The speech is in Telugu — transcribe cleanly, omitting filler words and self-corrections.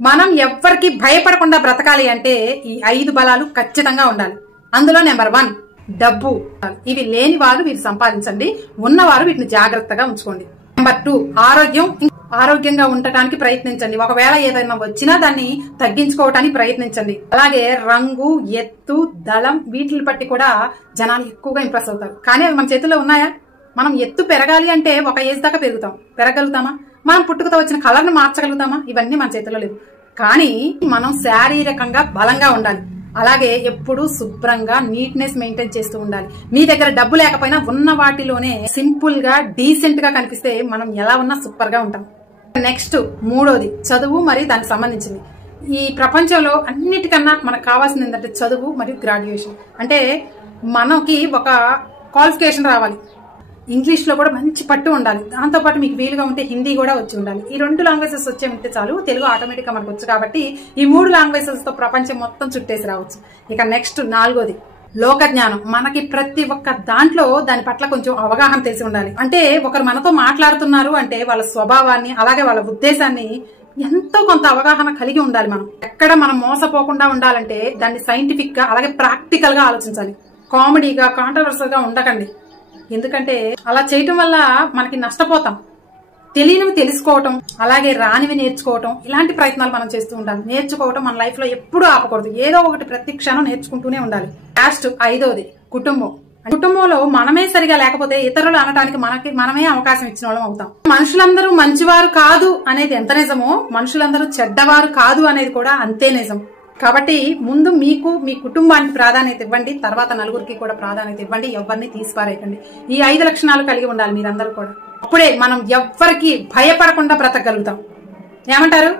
మనం ఎవ్వరికి భయపడకుండా బ్రతకాలి అంటే ఈ 5 బలాలు ఖచ్చితంగా ఉండాలి. అందులో నెంబర్ 1 డబ్బు. ఇవి లేని వారు వీటిని సంపాదించండి, ఉన్నవారు వీటిని జాగ్రత్తగా ఉంచుకోండి. నెంబర్ 2 ఆరోగ్యం. ఆరోగ్యంగా ఉండటానికి ప్రయత్నించండి. ఒకవేళ ఏదైనా వచ్చినా దాన్ని తగ్గించుకోవటానికి ప్రయత్నించండి. అలాగే రంగు, ఎత్తు, దళం వీటిని బట్టి కూడా జనాలు ఎక్కువగా ఇంప్రెస్ అవుతారు. కానీ అవి మన చేతుల్లో ఉన్నాయా? మనం ఎత్తు పెరగాలి అంటే ఒక ఏజ్ దాకా పెరగలుగుతామా? మనం పుట్టుకతో వచ్చిన కలర్ ని మార్చగలుగుతామా? ఇవన్నీ మన చేతుల్లో లేవు. కానీ మనం శారీరకంగా బలంగా ఉండాలి. అలాగే ఎప్పుడు శుభ్రంగా నీట్నెస్ మెయింటైన్ చేస్తూ ఉండాలి. మీ దగ్గర డబ్బు లేకపోయినా ఉన్న వాటిలోనే సింపుల్ గా డీసెంట్ గా కనిపిస్తే మనం ఎలా ఉన్నా సూపర్ గా ఉంటాం. నెక్స్ట్ 3వది చదువు మరియు దానికి సంబంధించింది. ఈ ప్రపంచంలో అన్నిటికన్నా మనకు కావాల్సింది ఏంటంటే చదువు మరియు గ్రాడ్యుయేషన్. అంటే మనకి ఒక క్వాలిఫికేషన్ రావాలి. ఇంగ్లీష్ లో కూడా మంచి పట్టు ఉండాలి. దాంతో పాటు మీకు వీలుగా ఉంటే హిందీ కూడా వచ్చి ఉండాలి. ఈ 2 లాంగ్వేజెస్ వచ్చే ఉంటే చాలు, తెలుగు ఆటోమేటిక్ గా మనకు వచ్చు. కాబట్టి ఈ 3 లాంగ్వేజెస్ తో ప్రపంచం మొత్తం చుట్టేసి రావచ్చు. ఇక నెక్స్ట్ 4వది లోక జ్ఞానం. మనకి ప్రతి ఒక్క దాంట్లో దాని పట్ల కొంచెం అవగాహన తెలిసి ఉండాలి. అంటే ఒకరు మనతో మాట్లాడుతున్నారు అంటే వాళ్ళ స్వభావాన్ని అలాగే వాళ్ళ ఉద్దేశాన్ని ఎంతో కొంత అవగాహన కలిగి ఉండాలి. మనం ఎక్కడ మనం మోసపోకుండా ఉండాలంటే దాన్ని సైంటిఫిక్ గా అలాగే ప్రాక్టికల్ గా ఆలోచించాలి. కామెడీగా కాంట్రవర్సల్ గా ఉండకండి. ఎందుకంటే అలా చేయటం వల్ల మనకి నష్టపోతాం. తెలియనివి తెలుసుకోవటం అలాగే రానివి నేర్చుకోవటం ఇలాంటి ప్రయత్నాలు మనం చేస్తూ ఉండాలి. నేర్చుకోవటం మన లైఫ్ లో ఎప్పుడూ ఆపకూడదు. ఏదో ఒకటి ప్రతి క్షణం నేర్చుకుంటూనే ఉండాలి. లాస్ట్ 5వది కుటుంబం. కుటుంబంలో మనమే సరిగా లేకపోతే ఇతరులు అనడానికి మనమే అవకాశం ఇచ్చిన వాళ్ళం అవుతాం. మనుషులందరూ మంచివారు కాదు అనేది ఎంత నిజమో మనుషులందరూ చెడ్డవారు కాదు అనేది కూడా అంతే నిజం. కాబట్టి ముందు మీకు మీ కుటుంబానికి ప్రాధాన్యత ఇవ్వండి, తర్వాత నలుగురికి కూడా ప్రాధాన్యత ఇవ్వండి. ఎవరిని తీసిపారేయకండి. ఈ 5 లక్షణాలు కలిగి ఉండాలి మీరందరూ కూడా. అప్పుడే మనం ఎవ్వరికి భయపడకుండా బ్రతకగలుగుతాం. ఏమంటారు?